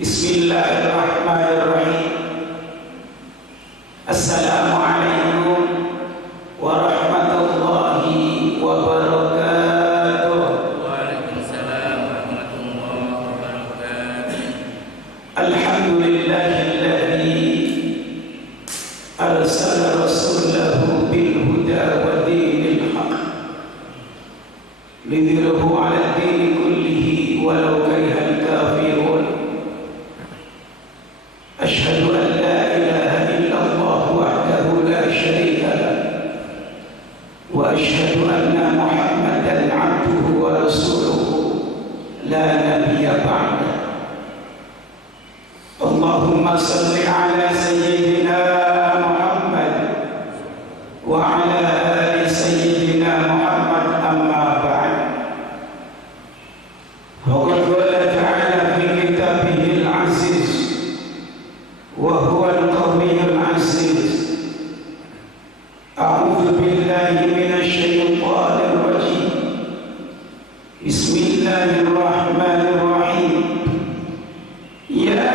Bismillahirrahmanirrahim. Assalamualaikum warahmatullahi wabarakatuh. Waalaikumsalam warahmatullahi wabarakatuh. Alhamdulillahilladzi arsala rasulahu bil huda wa dinil haq lidhirahu 'ala ad-dini kullihi walau karihal kafirun. Asyhadu an la ilaha illallah wahdahu la syarika lah wa asyhadu anna Muhammadan 'abduhu wa rasuluhu la nabiyya ba'da. Allahumma salli ala sayyidina Muhammad wa ala ali sayyidina Muhammad, amma ba'd. Faqad qala ta'ala fi kitabihil aziz wa huwa al-qawiyyul aziz. A'udzu billahi minasy syaithanir rajim. Bismillahirrahmanirrahim. Ya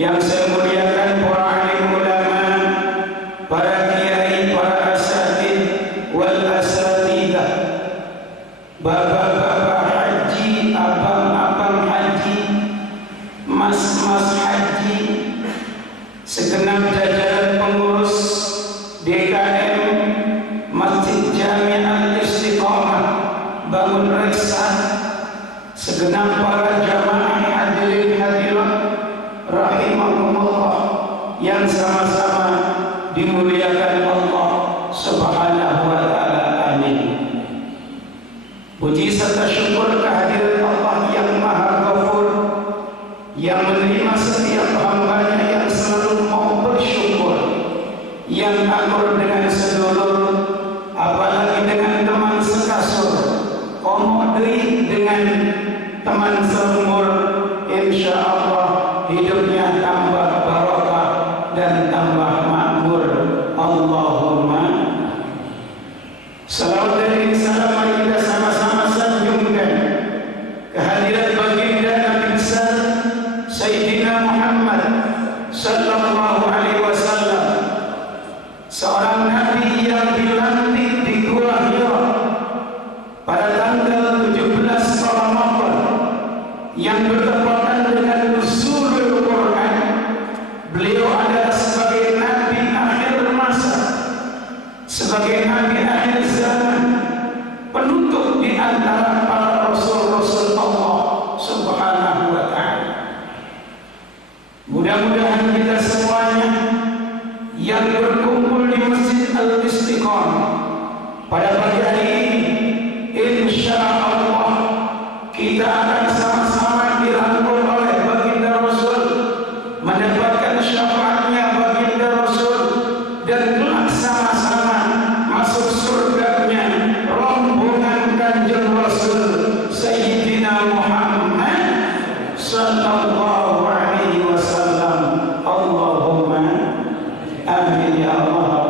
yang saya muliakan para alim ulama, para kiai, para asatidz wal asatidah, bapak-bapak haji, abang-abang haji, mas-mas haji, segenap jajaran pengurus DKM Masjid Jami' Al-Istiqamah Bangun Reksa, segenap para jamaah hadirin hadirat rahimahumullah yang sama-sama dimuliakan Allah Subhanahu wa taala. Amin. Puji serta syukur kehadiran Allah yang Maha Ghafur, yang menerima setiap hambanya, yang selalu mau bersyukur, yang akur dengan sedulur, apalagi dengan teman sekasur, komodri dengan teman seumur, insya Allah hidupnya tambah barokah dan tambah makmur. Allahumma salawat dan salam mari kita sama-sama sanjungkan kehadiran baginda Nabi besar Sayyidina Muhammad sallallahu alaihi wasallam, seorang nabi yang dilantik di Gua Hira pada tanggal 17 Ramadan yang bertepatan dengan nuzulul Quran. Beliau adalah sebagai nabi akhir masa, sebagai nabi akhir zaman, penutup di antara para rasul-rasul Allah Subhanahu wa taala. Mudah-mudahan kita semuanya yang berkumpul di Masjid Al-Istiqamah pada pagi hari ini, insya Allah kita akan sama-sama dirangkul oleh baginda Rasul, mendapatkan syafaatnya baginda Rasul, dan kelak sama-sama masuk surganya rombongan Kanjeng Rasul Sayyidina Muhammad sallallahu alaihi wasallam. Allahumma amin ya Allah.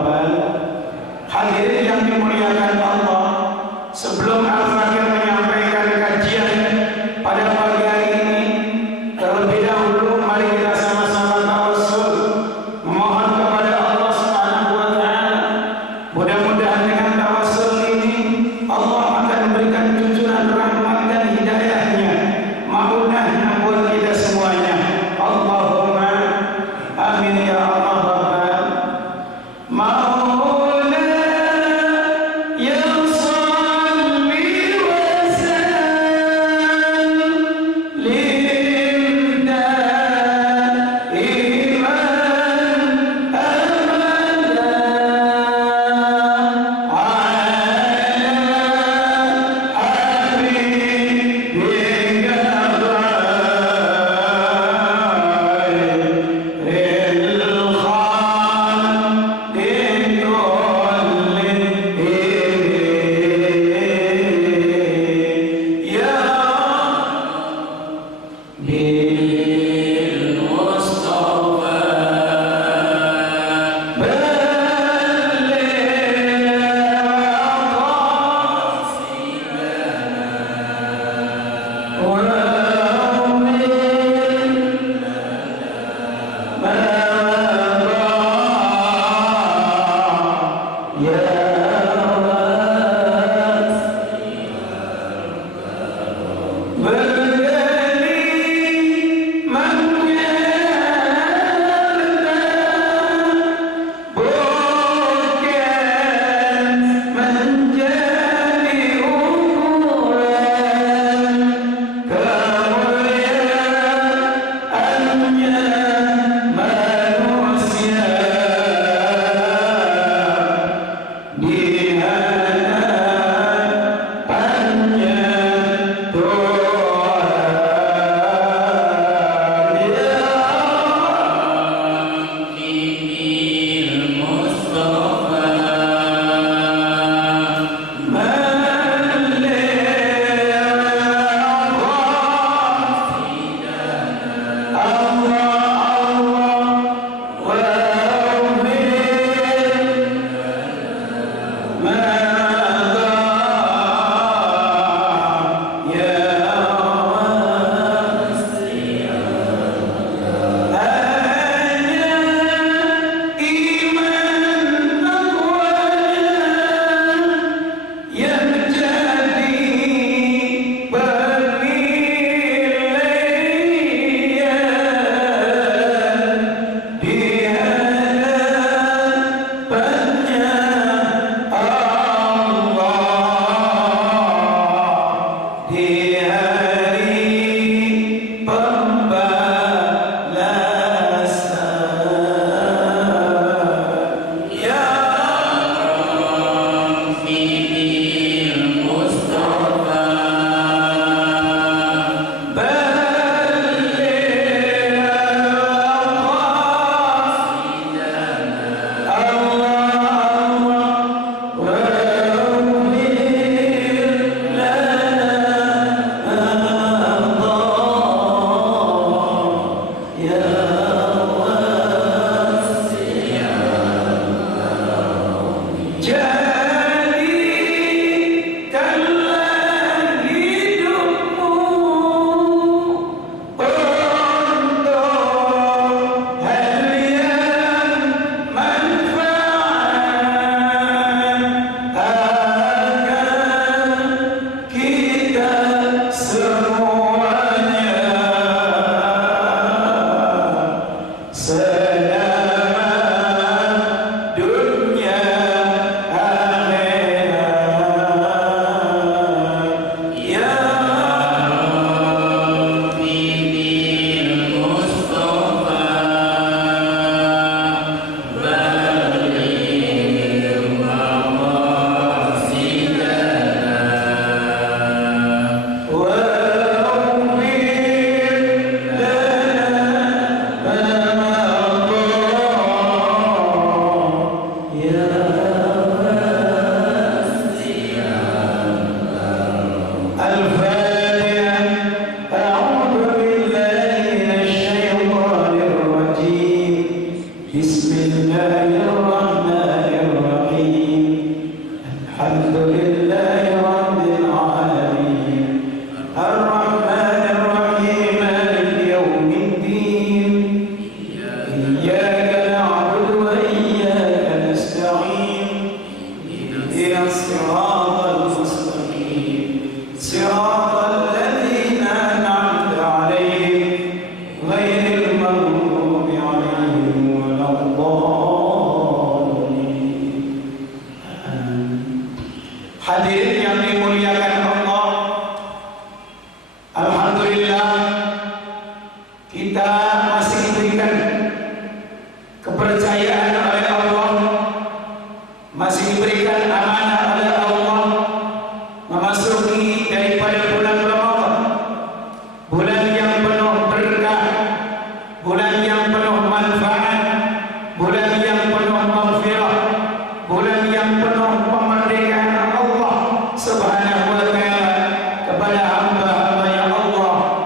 Hadirin yang dimuliakan Allah, sebelum Al-Fakir menyampaikan kajian pada pagi hari ini, terlebih dahulu mari kita sama-sama tawassul, memohon kepada Allah Subhanahu wa taala. Mudah-mudahan dengan tawassul ini Allah akan memberikan cucuran rahmat dan hidayahnya, maunahnya buat kita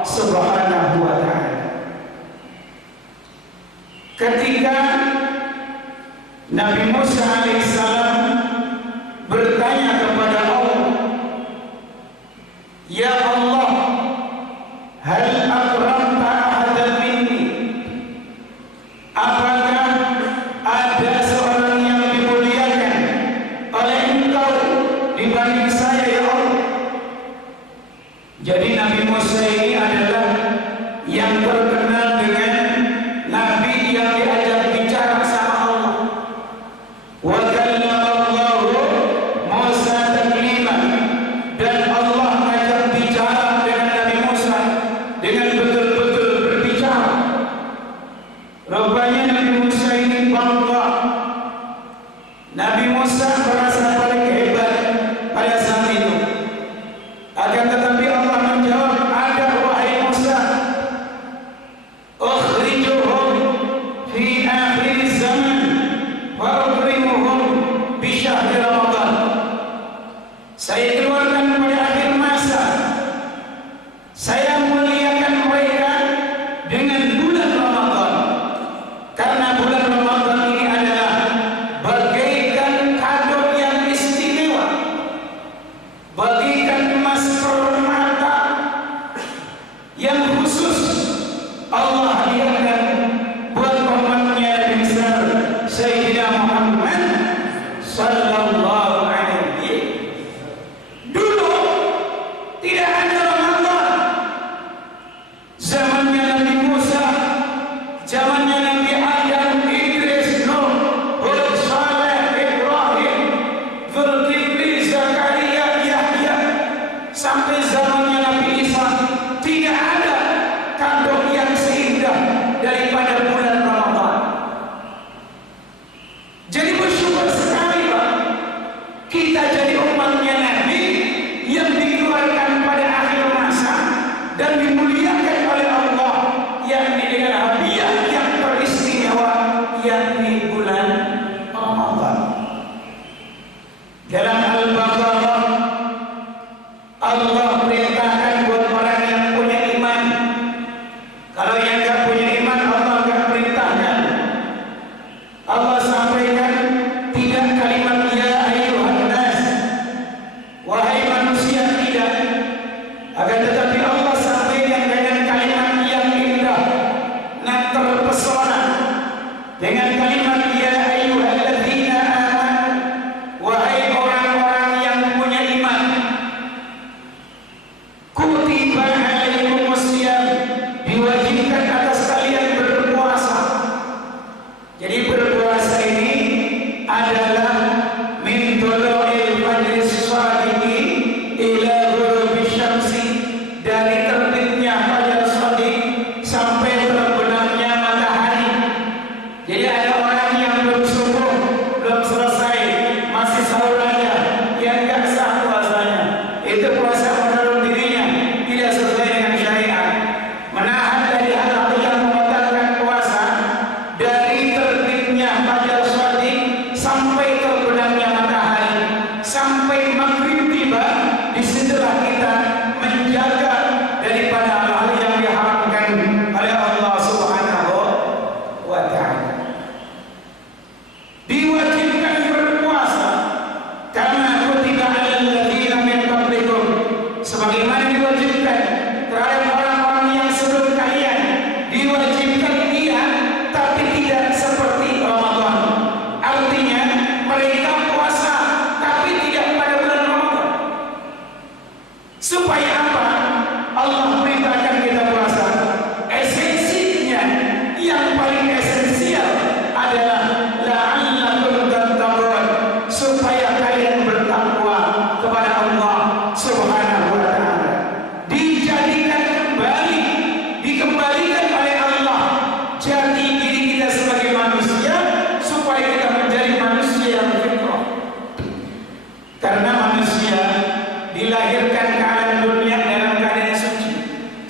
Subhanahu wa ketika Nabi Musa alaihissalam bertanya kepada Allah, "Ya Allah, hal akramta ahadan minni?" Apakah ada seorang yang dimuliakan oleh Engkau dibanding saya, ya Allah? Jadi Nabi Musa ini adalah yang terkenal dengan Nabi yang diajak bicara sama Allah. Wa kallamallahu Musa taklima, dan Allah mengajak bicara dengan Nabi Musa dengan betul-betul berbicara. Rupanya Nabi Musa ini bangga. Nabi Musa merasa paling hebat pada saat itu. Akan tetapi Allah menjawab, "Ada wahai Musa, ukhrijuhum fi akhir zaman wa ukrimuhum bi syahri Ramadan." Saya keluarkan pada akhir masa, saya muliakan mereka dengan bulan Ramadan, karena bulan Ramadan ini adalah bagaikan kado yang istimewa, bagaikan emas permata yang khusus Allah hadiahkan buat umatnya Nabi besar Sayyidina Muhammad sallallahu alaihi. Dulu tidak ada Ramadan. Zamannya Nabi Musa, zamannya Nabi Adam, Idris, Nuh, Hud, Saleh, Ibrahim, Zulkifli, Zakaria, Yahya, sampai zamannya Nabi Isa, tidak ada kado yang seindah daripada bulan Ramadan. Jadi bersyukur sekali, Pak, kita jadi umatnya Nabi yang dikeluarkan pada akhir masa dan dimuliakan oleh Allah, yakni dengan hadiah yang teristimewa, yakni bulan Ramadan. Dalam Al-Baqarah Allah perintahkan buat orang yang punya iman. Kalau yang tidak punya iman, Allah tidak perintahkan. Allah sampaikan tidak kalimat ya ayyuhan nas, wahai manusia, tidak. Akan tetapi Allah sampaikan dengan kalimat yang indah dan terpesona, dengan kalimat ya ayyuhalladzina amanu, wahai orang-orang yang punya iman. Kutiba alaikumusiyam, diwajibkan atas kalian berpuasa. Jadi berpuasa ini adalah min tulu'il fajri shadiqi ila ghurubi syamsi, dari terbitnya fajar shadiq sampai terbenamnya matahari. Jadi ada orang yang belum subuh, belum selesai, masih sahur aja, yang enggak sah puasanya. Itu puasa menurut dirinya tidak sesuai dengan syariat. Menahan dari hal-hal yang membatalkan puasa dari terbitnya fajar shadiq sampai terbenamnya matahari, sampai maghrib tiba. Disitulah kita menjaga daripada hal-hal yang diharamkan oleh Allah Subhanahu wa ta'ala. Diwajibkan berpuasa karena kutiba alal ladzina min qablikum, sebagaimana diwajibkan terhadap orang-orang yang sebelum kalian. Diwajibkan dia, tapi tidak seperti Ramadan. Artinya mereka puasa tapi tidak pada bulan Ramadan. Supaya apa? Allah perintahkan kita puasa. Esensinya, yang paling esensial adalah la'allakum tattaqun, supaya kalian bertakwa kepada Allah Subhanahu wa ta'ala. Dijadikan kembali, dikembalikan oleh Allah jati diri kita sebagai manusia, supaya kita menjadi manusia yang fitrah. Karena manusia dilahirkan ke alam dunia dalam keadaan suci.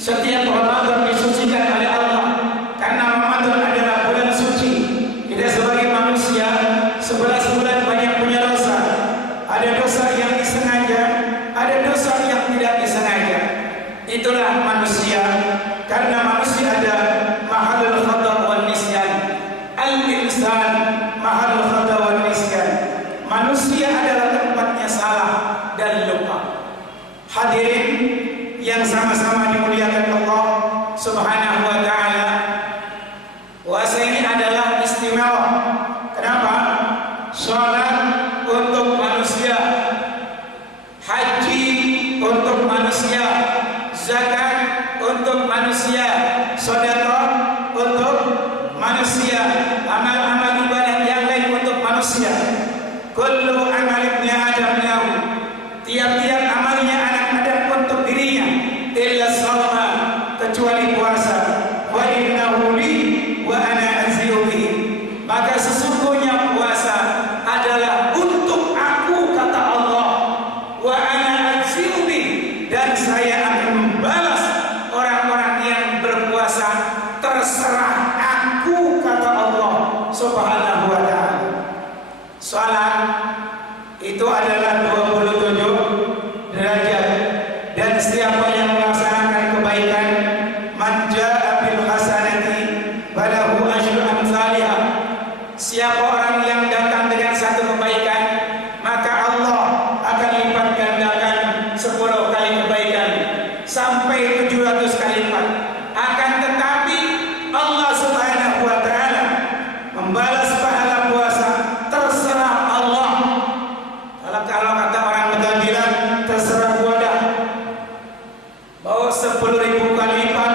Setiap Ramadan disucikan oleh Allah, karena Ramadan adalah bulan suci. Kita sebagai manusia 11 bulan banyak punya dosa. Ada dosa yang disengaja, ada dosa yang tidak disengaja. Itulah manusia, karena manusia ada mahalul khata' wal nisyan. Subhanahu wa ta'ala. Puasa ini adalah istimewa. Kenapa? Sholat untuk manusia, haji untuk manusia, zakat untuk manusia, sedekah untuk manusia, amal-amal ibadah yang lain untuk manusia. Kullu amal ibni Adam lahu, tiap-tiap amalnya anak Adam untuk dirinya, illa shauma, kecuali puasa. Wa innahu li wa ana azi'u bihi, maka sesungguhnya puasa adalah untuk aku, kata Allah. Wa ana azi'u bihi, dan saya akan membalas orang-orang yang berpuasa. Terserah aku, kata Allah Subhanahu wa ta'ala. Salat itu adalah 27 derajat, dan siapa yang melaksanakan kebaikan, man jaa bil hasanati falahu asyru amsalihha, siapa orang yang datang dengan satu kebaikan, maka Allah akan lipat gandakan 10 kali kebaikan sampai 700 kali lipat. Akan tetapi Allah Subhanahu wa ta'ala membalas pahala puasa terserah Allah. Kalau kata orang Medan bilang, terserah gua dah. Mau 10.000 kali lipat,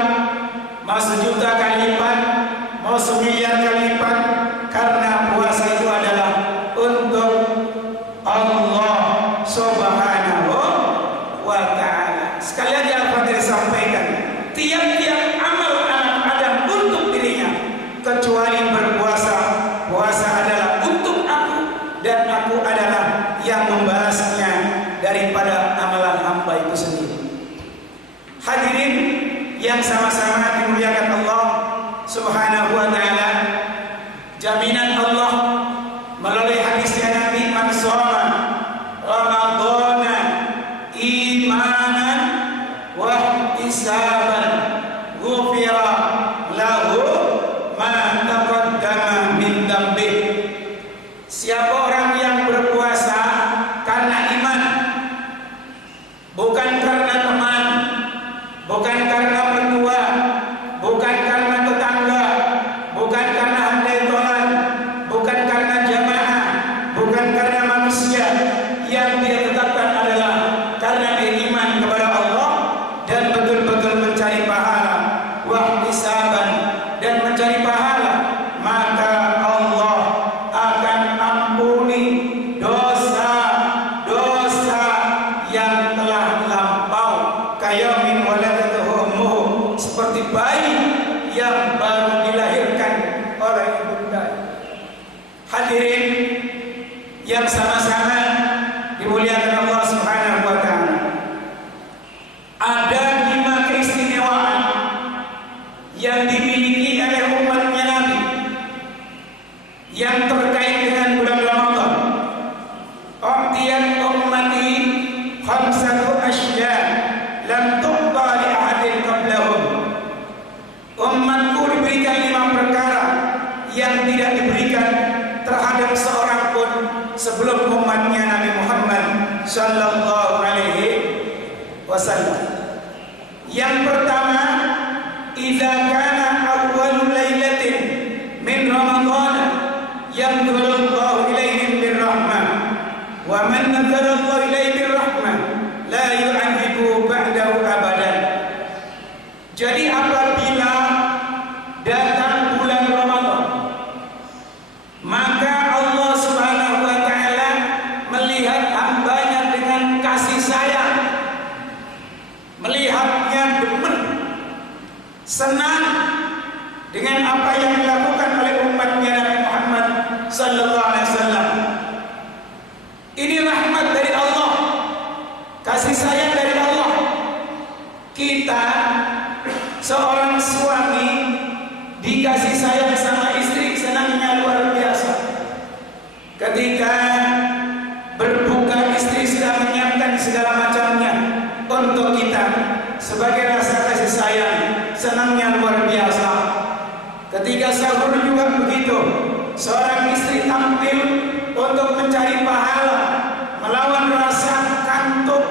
mau 1 juta kali lipat, mau 1 miliar kali lipat, karena puasa itu adalah untuk Allah Subhanahu wa ta'ala. Sekali lagi Al-Fatihah disampaikan, tiap-tiap amal anak Adam untuk dirinya, kecuali berpuasa. Puasa adalah untuk aku, dan aku adalah yang membalasnya daripada amalan hamba itu sendiri. Hadirin yang sama-sama dimuliakan Allah Subhanahu wa ta'ala, jaminan Allah melalui hadisnya Nabi, man shoma ramadhana imanan wa ihtisaban ghufira lahu ma taqaddama min dzambih. Siapa orang yang berpuasa karena iman, bukan karena teman, bukan karena mertua, bukan karena tetangga, bukan karena handai tolan, bukan karena jamaah, bukan karena manusia, yang dia tetapkan adalah karena beriman kepada Allah dan betul-betul mencari pahala, wahtisaban, dan mencari pahala, maka Allah akan ampuni dosa-dosa yang telah lampau. Kayamin waladatuhu ummuhu, seperti bayi yang baru dilahirkan oleh ibunda. Hadirin yang sama-sama dimuliakan Allah Subhanahu wa ta'ala, ada 5 keistimewaan yang dimiliki oleh umatnya Nabi yang terkait dengan bulan Ramadan. U'tiyat ummati khamsatu asya lam tu'ta li ahadin qablahum. Umatku diberikan 5 perkara yang tidak diberikan terhadap seorang pun sebelum umatnya Nabi Muhammad sallallahu alaihi wasallam. Yang pertama, idza kana awwalul lailatin min Ramadan yanzurullahu ilaihim birrahmah, wa man nazarallahu ilaihi birrahmah la yu'adhibu ba'dahu abadan. Jadi apabila datang bulan Ramadan, maka Allah Subhanahu wa ta'ala melihat hambanya dengan kasih sayang, melihatnya demen, senang dengan apa yang dilakukan oleh umatnya Nabi Muhammad sallallahu alaihi wasallam. Ini rahmat dari Allah, kasih sayang dari Allah. Kita seorang suami dikasih sayang sama istri, senangnya luar biasa. Ketika berbuka, istri sudah menyiapkan segala macamnya untuk kita sebagai rasa kasih sayang, senangnya luar biasa. Ketika sahur juga begitu, seorang istri tampil untuk mencari pahala, melawan rasa kantuk,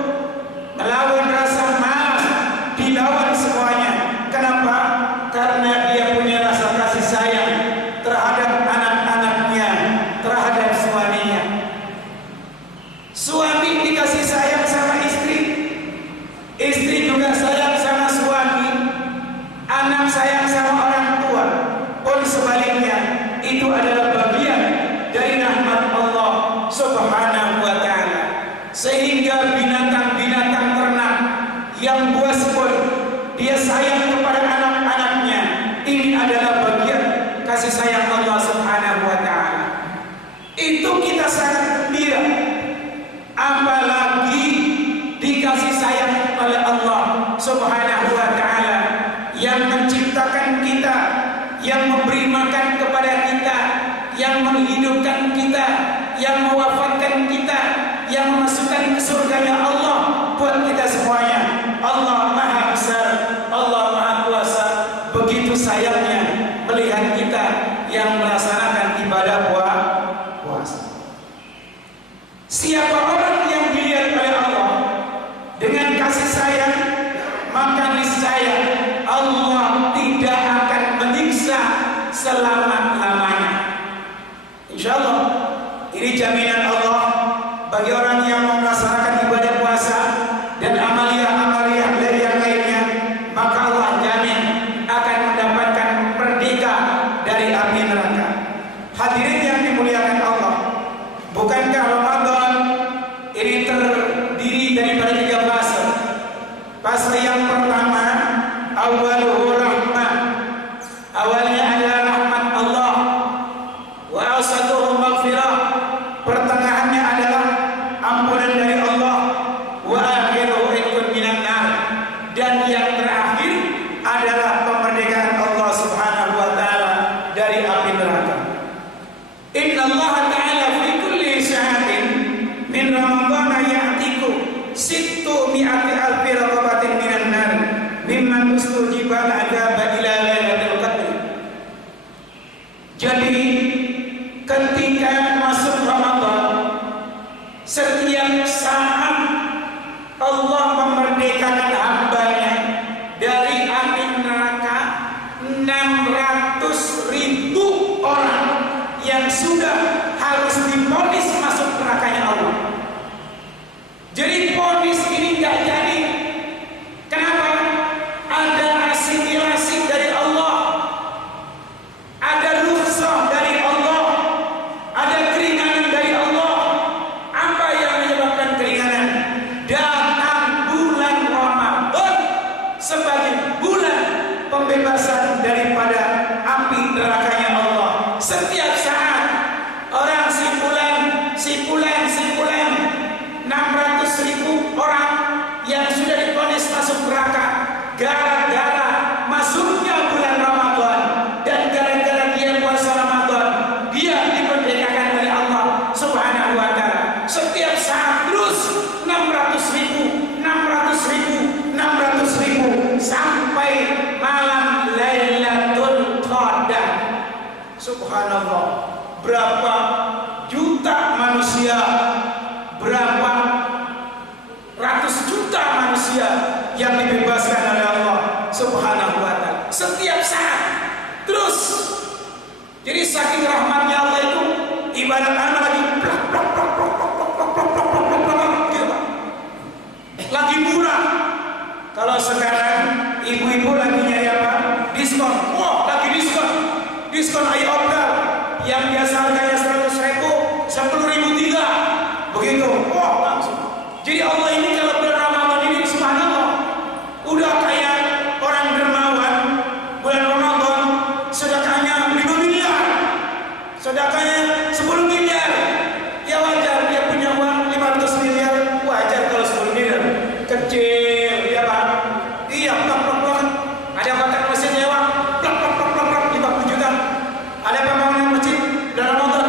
melawan rasa malas, dilawan semuanya. Kenapa? sama orang tua pun sebaliknya itu adalah bagian dari rahmat Allah Subhanahu wa ta'ala. Sehingga binatang-binatang ternak yang buas pun dia sayang kepada anak-anaknya. Ini adalah bagian kasih sayang Allah Subhanahu wa ta'ala. Itu kita sangat gembira, apalagi dikasih sayang oleh Allah Subhanahu wa ta'ala yang menciptakan kita, yang memberi makan kepada kita, yang menghidupkan kita, yang mewafatkan kita, yang memasukkan ke surganya Allah buat kita semuanya. Allah Maha Besar, Allah Maha Kuasa. Begitu sayangnya melihat kita yang melaksanakan ibadah puasa. Siapa orang yang dilihat oleh Allah dengan kasih sayang, maka niscaya Allah tidak akan menyiksa selama-lamanya. Insya Allah ini jaminan Allah bagi orang yang mau melaksanakan ibadah puasa dan amalia-amalia dari yang lainnya, maka Allah jamin akan mendapatkan merdeka dari api neraka. Hadirin yang dimuliakan Allah, bukankah Ramadan ini terdiri daripada 3 fase? Fase yang pertama, awaluhu rahmah, awalnya adalah rahmat Allah, wa awsatuhu maghfirah, pertengahannya adalah ampunan dari Allah, wa akhiruhu itqun minan nar, dan yang terakhir adalah kemerdekaan Allah Subhanahu wa ta'ala dari api neraka. Inna Allah ta'ala fi kulli sa'atin min ramadhana ya'tiku sittu mi'ati alfi raqabatin minan nar mimman ustujibal adaba ila lailatul qadr. Jadi ketika masuk Ramadan, setiap saat Allah memerdekakan hambanya dari api neraka. 600.000 orang yang sudah harus divonis masuk nerakanya Allah. Jadi vonis ini nggak jadi. Kenapa? Ada asimilasi dari Allah, ada rukhsah dari Allah, ada keringanan dari Allah. Apa yang menyebabkan keringanan? Datang bulan Ramadan sebagai bulan pembebasan daripada api nerakanya Allah. Setiap saat orang simpulan 600.000 orang yang sudah divonis masuk neraka gara-gara masuknya bulan Ramadan, dan gara-gara dia puasa Ramadan dia dimerdekakan oleh Allah Subhanahu wa ta'ala. Setiap saat terus 600.000 sampai malam Lailatul Qadar. Subhanallah, berapa juta manusia, berapa ratus juta manusia yang dibebaskan oleh Allah Subhanahu wa ta'ala setiap saat terus. Jadi saking rahmatnya Allah itu, ibarat anak lagi lagi murah. Kalau sekarang ibu-ibu lagi nyari apa? Diskon. Wah, lagi diskon ayo obral yang biasa harganya 100.000 10.003 begitu. Wah, langsung. Jadi Allah ini kalau bulan Ramadan ini subhanallah udah kayak orang dermawan. Bulan Ramadan sedekahnya 5 miliar, sedekahnya 10 miliar. Ya wajar dia punya uang 500 miliar, wajar kalau 10 miliar kecil ya Pak. Iya, plak. Ada bakar mesin nyewa, plak 50 juta. Ada pembangunan masjid dan Ramadan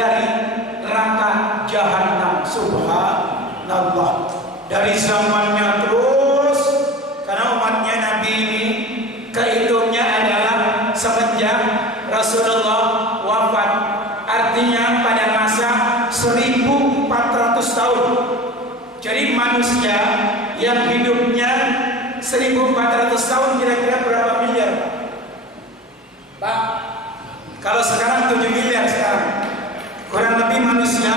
dari neraka jahanam. Subhanallah. Dari zamannya terus, karena umatnya Nabi ini kehitungnya adalah semenjak Rasulullah wafat, artinya pada masa 1400 tahun. Jadi manusia yang hidupnya 1400 tahun kira-kira berapa miliar, Pak? Kalau sekarang 7 miliar sekarang. Kurang lebih manusia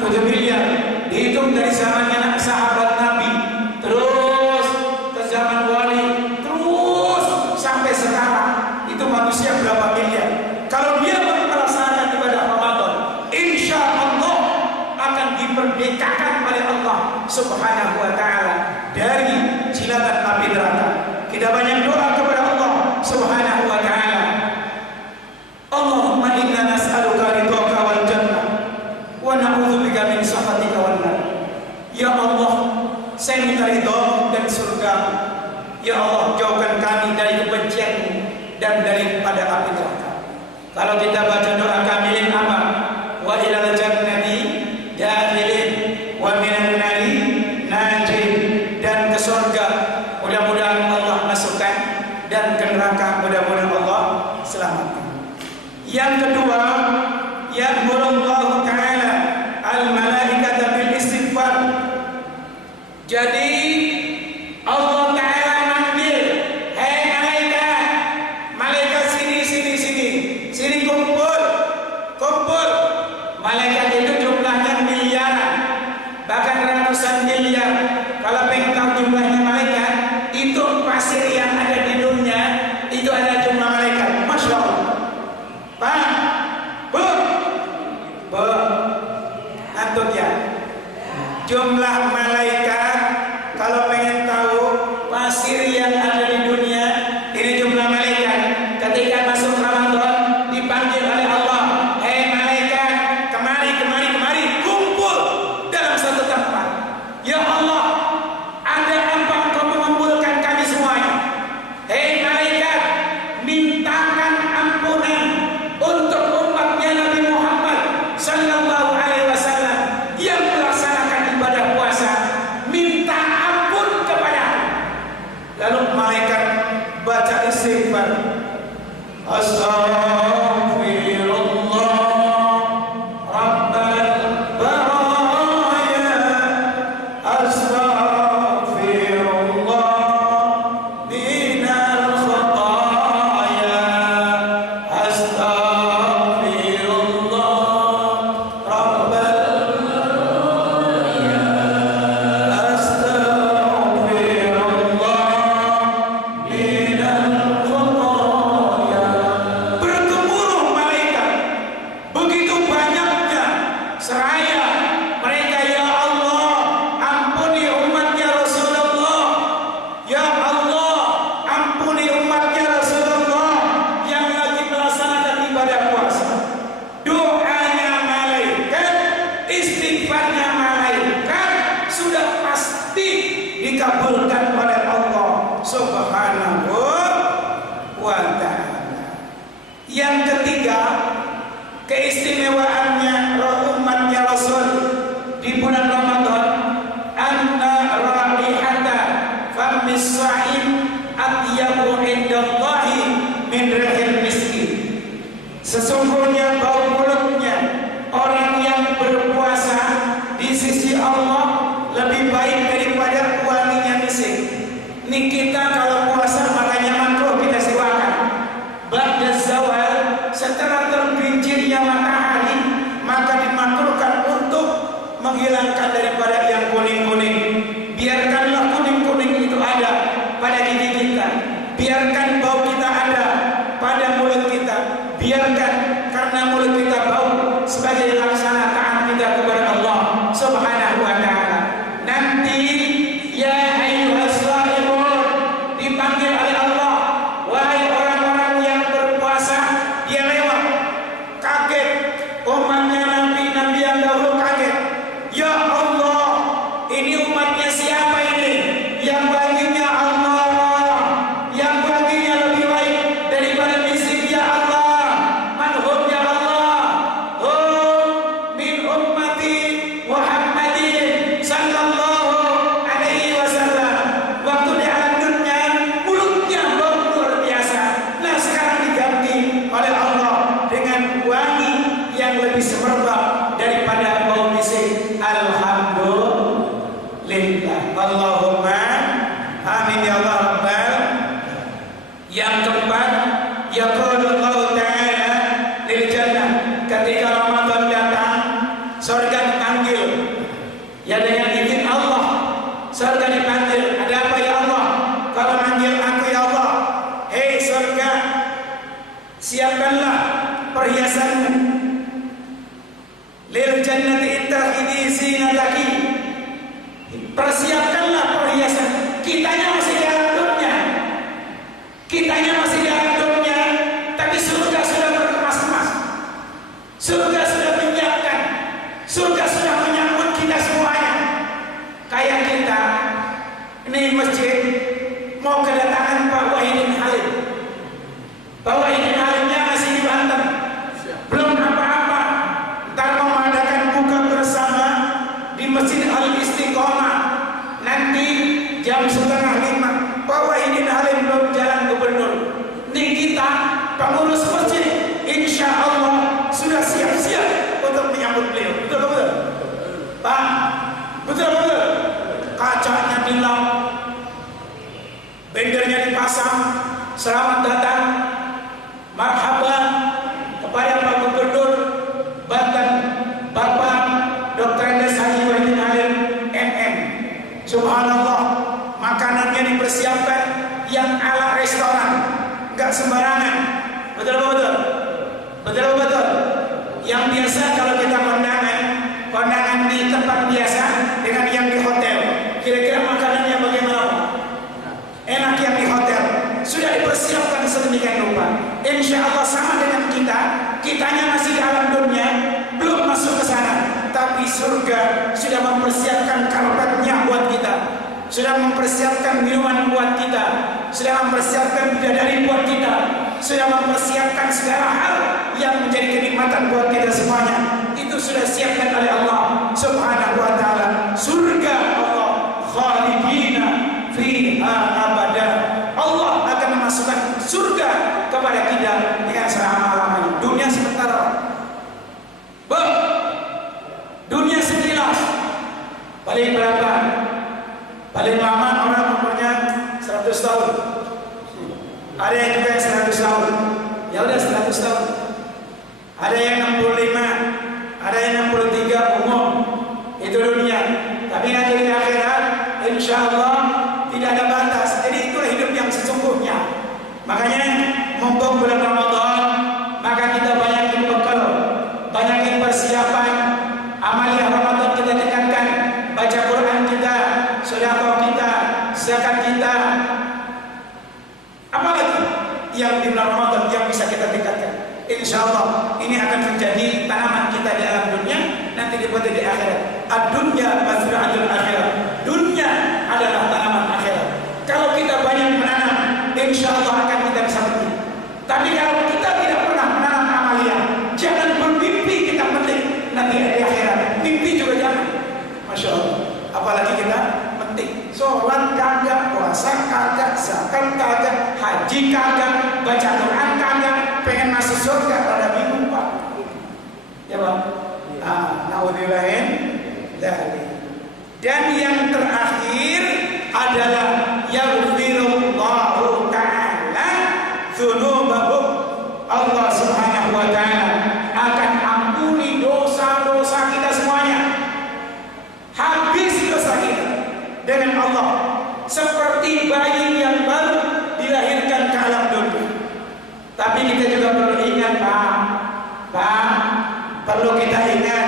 7 miliar. Dihitung dari zamannya sahabat Nabi, terus ke zaman wali, terus sampai sekarang, itu manusia berapa miliar? Kalau dia melaksanakan ibadah Ramadan, insya Allah akan diperdekakan oleh Allah Subhanahu wa ta'ala dari jilatan api neraka. Kita banyak doa kepada Allah Subhanahu wa ta'ala. Allahumma inna nas'aluka ridhaka wal jannah wa na'udzubika min sakhatika wan nar. Ya Allah, saya minta ridho dan surga. Ya Allah, jauhkan kami dari kebencian-Mu dan daripada api neraka. Kalau kita baca doa kamilin apa? Wa ilal jannati dakhilin wa minan nari najin, dan ke surga mudah-mudahan Allah masukkan, dan ke neraka mudah-mudahan Allah selamatkan. Yang kedua, ya'murullahu ta'ala al-malaikata bil istighfar. Jadi Allah Ta'ala manggil, hei malaikat, malaikat sini kumpul. Malaikat itu jumlahnya miliaran, bahkan ratusan miliar. Kalau pengen tahu jumlahnya malaikat, itu pasir yang ada di dunia, itu ada jumlah malaikat. Masya Allah. Pak, Bu, ngantuk ya? Jumlah malaikat, kalau pengen tahu pasir yang ada di dunia, ini jumlah malaikat. Ketika masuk Ramadan, dipanggil oleh Allah, hei malaikat, kemari, kumpul dalam satu tempat. Ya Allah, ada apa Engkau mengumpulkan kami semuanya? Hei malaikat, mintakan ampunan untuk umatnya Nabi Muhammad sallallahu alaihi wasallam yang melaksanakan ibadah puasa. Minta ampun kepada. Lalu malaikat baca istighfar. Astaghfirullah Rabbal baraya, astaghfirullah minal khataya, astaghfirullah Rabbal baraya, astaghfirullah minal khataya. Bergemuruh malaikat, begitu banyaknya, seraya mereka, ya Allah, ampuni umatnya Rasulullah. Ya Allah, ampuni umatnya Rasulullah yang lagi melaksanakan ibadah puasa. Doanya malaikat, istighfarnya malaikat, sudah pasti dikabulkan oleh Allah Subhanahu wa ta'ala. Yang ketiga, keistimewaannya umatnya Rasul di bulan Ramadan, anna raihata famis sha'im atyabu indallahi min rihil miskin. Sesungguhnya bau mulutnya orang yang berpuasa di sisi Allah lebih baik daripada wanginya misik. Ini kita kalau puasa makanya makruh kita siwakan. Ba'da zawal, setelah tergelincirnya matahari, maka dimakruhkan untuk menghilangkan daripada yang kuning-kuning. Biarkanlah kuning-kuning itu ada pada gigi kita. Biarkan bau kita ada pada mulut kita. Biarkan, karena mulut kita bau sebagai laksana taat kita kepada Allah Subhanahu wa ta'ala. Nanti ya ayyuhas shaimun, dipanggil oleh Allah, wahai orang-orang yang berpuasa. Dia lewat, kaget, umatnya Nabi yang dahulu kaget. Ya Allah, Alhamdulillah. Allahumma amin ya Allah rabbal. Yang keempat, yaqulullahu ta'ala lil jannah, ketika Ramadan datang surga dipanggil ya dengan izin Allah. Surga dipanggil, ada apa ya Allah? Kalau manggil aku ya Allah, hei surga, siapkanlah perhiasanmu. Lil jannati ittakhidhi zinataki, persiapkanlah perhiasan. Kitanya masih di alam dunia, kitanya masih di alam dunia, tapi surga sudah berkemas-kemas. Surga sudah menyiapkan, surga sudah menyambut kita semuanya. Kayak kita ini masjid mau kedatangan Pak Wahidin Halim. Pak Wahidin Halimnya masih di Banten, belum apa-apa. Ntar mau mengadakan buka bersama di Masjid Al-Istiqomah nanti jam 4:30. Pak Wahidin Halim belum jalan gubernur. Ini kita pengurus masjid insya Allah sudah siap-siap untuk menyambut beliau. Betul-betul Pak? Betul-betul. Kacanya dilap, bendernya dipasang, selamat datang, marhaba kepada Pak Gubernur Banten, Bapak Dr. Andes Haji Wahidin Halim MM. Subhanallah, makanannya dipersiapkan yang ala restoran, nggak sembarangan. Betul-betul, betul-betul. Yang biasa kalau kita kondangan di tempat biasa dengan yang di hotel, kira-kira makanannya bagaimana? Enak yang di hotel, sudah dipersiapkan sedemikian rupa. Insya Allah sama dengan kita, kitanya masih di alam dunia, belum masuk ke sana, tapi surga sudah mempersiapkan karpetnya buat kita, sudah mempersiapkan minuman buat kita, sudah mempersiapkan bidadari buat kita, sudah mempersiapkan segala hal yang menjadi kenikmatan buat kita semuanya. Itu sudah siapkan oleh Allah Subhanahu wa ta'ala. Surga Allah khalidina fiha abada. Allah akan memasukkan surga kepada kita dengan selama-lamanya. Dunia sementara, dunia sekilas. Paling berapa? Paling lama orang umurnya 100 tahun. Ada yang juga 100 tahun. Ya udah 100 tahun. Ada yang 65, ada yang 63 umum. Itu dunia. Tapi nanti di akhirat insya Allah tidak ada batas. Jadi itulah hidup yang sesungguhnya. Makanya mumpung bulan Ramadan, maka kita banyakin bekal, banyakin persiapan. Amalia Ramadan kita tingkatkan, baca Quran kita, sedekah kita, zakat kita. Apalagi yang di bulan Ramadan yang bisa kita tingkatkan. Insya Allah ini akan menjadi tanaman kita di alam dunia, nanti dibuat di akhirat. Ad-dunya mazra'atul akhirat. Dunia adalah tanaman akhirat. Kalau kita banyak menanam, insya Allah akan kita bisa petik. Tapi kalau kita tidak pernah menanam amalia, jangan bermimpi kita petik nanti di akhirat. Mimpi juga jangan. Masya Allah. Apalagi kita petik. Sholat kagak, puasa kagak, zakat kagak, haji kagak, baca Quran kagak, pengen masuk surga pada bingung Pak. Ya Pak. Naudzubillahin dari. Dan yang terakhir adalah yaghfirullahu ta'ala dzunubahum. Allah Subhanahu wa ta'ala akan ampuni dosa-dosa kita semuanya. Habis dosa kita dengan Allah, seperti bayi yang baru dilahirkan ke alam dunia. Tapi kita juga perlu ingat Pak, perlu kita ingat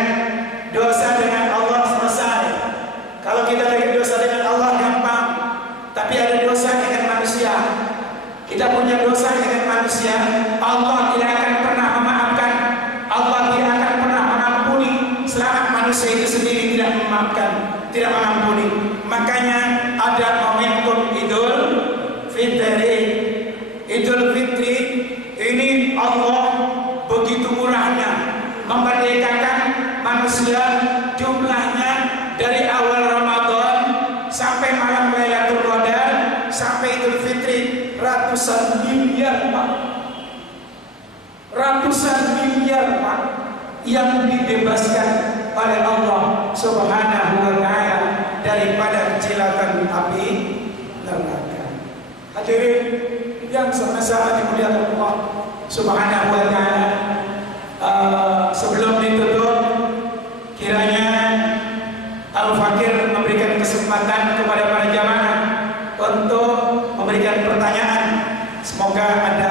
dosa dengan Allah selesai. Kalau kita lagi dosa dengan Allah gampang, tapi ada dosa dengan manusia. Kita punya dosa dengan manusia, Allah tidak akan pernah memaafkan, Allah tidak akan pernah mengampuni selama manusia itu sendiri tidak memaafkan, tidak mengampuni. Makanya ada momentum Idul Fitri. Idul Fitri ini Allah begitu murahnya memerdekakan manusia, jumlahnya dari awal Ramadan sampai malam Lailatul Qadar sampai Idul Fitri ratusan miliar Pak. Ratusan miliar Pak yang dibebaskan oleh Allah Subhanahu Hadirin yang sama-sama dimuliakan Allah Subhanahu wa taala. Sebelum ditutup, kiranya Al-Fakir memberikan kesempatan kepada para jamaah untuk memberikan pertanyaan. Semoga ada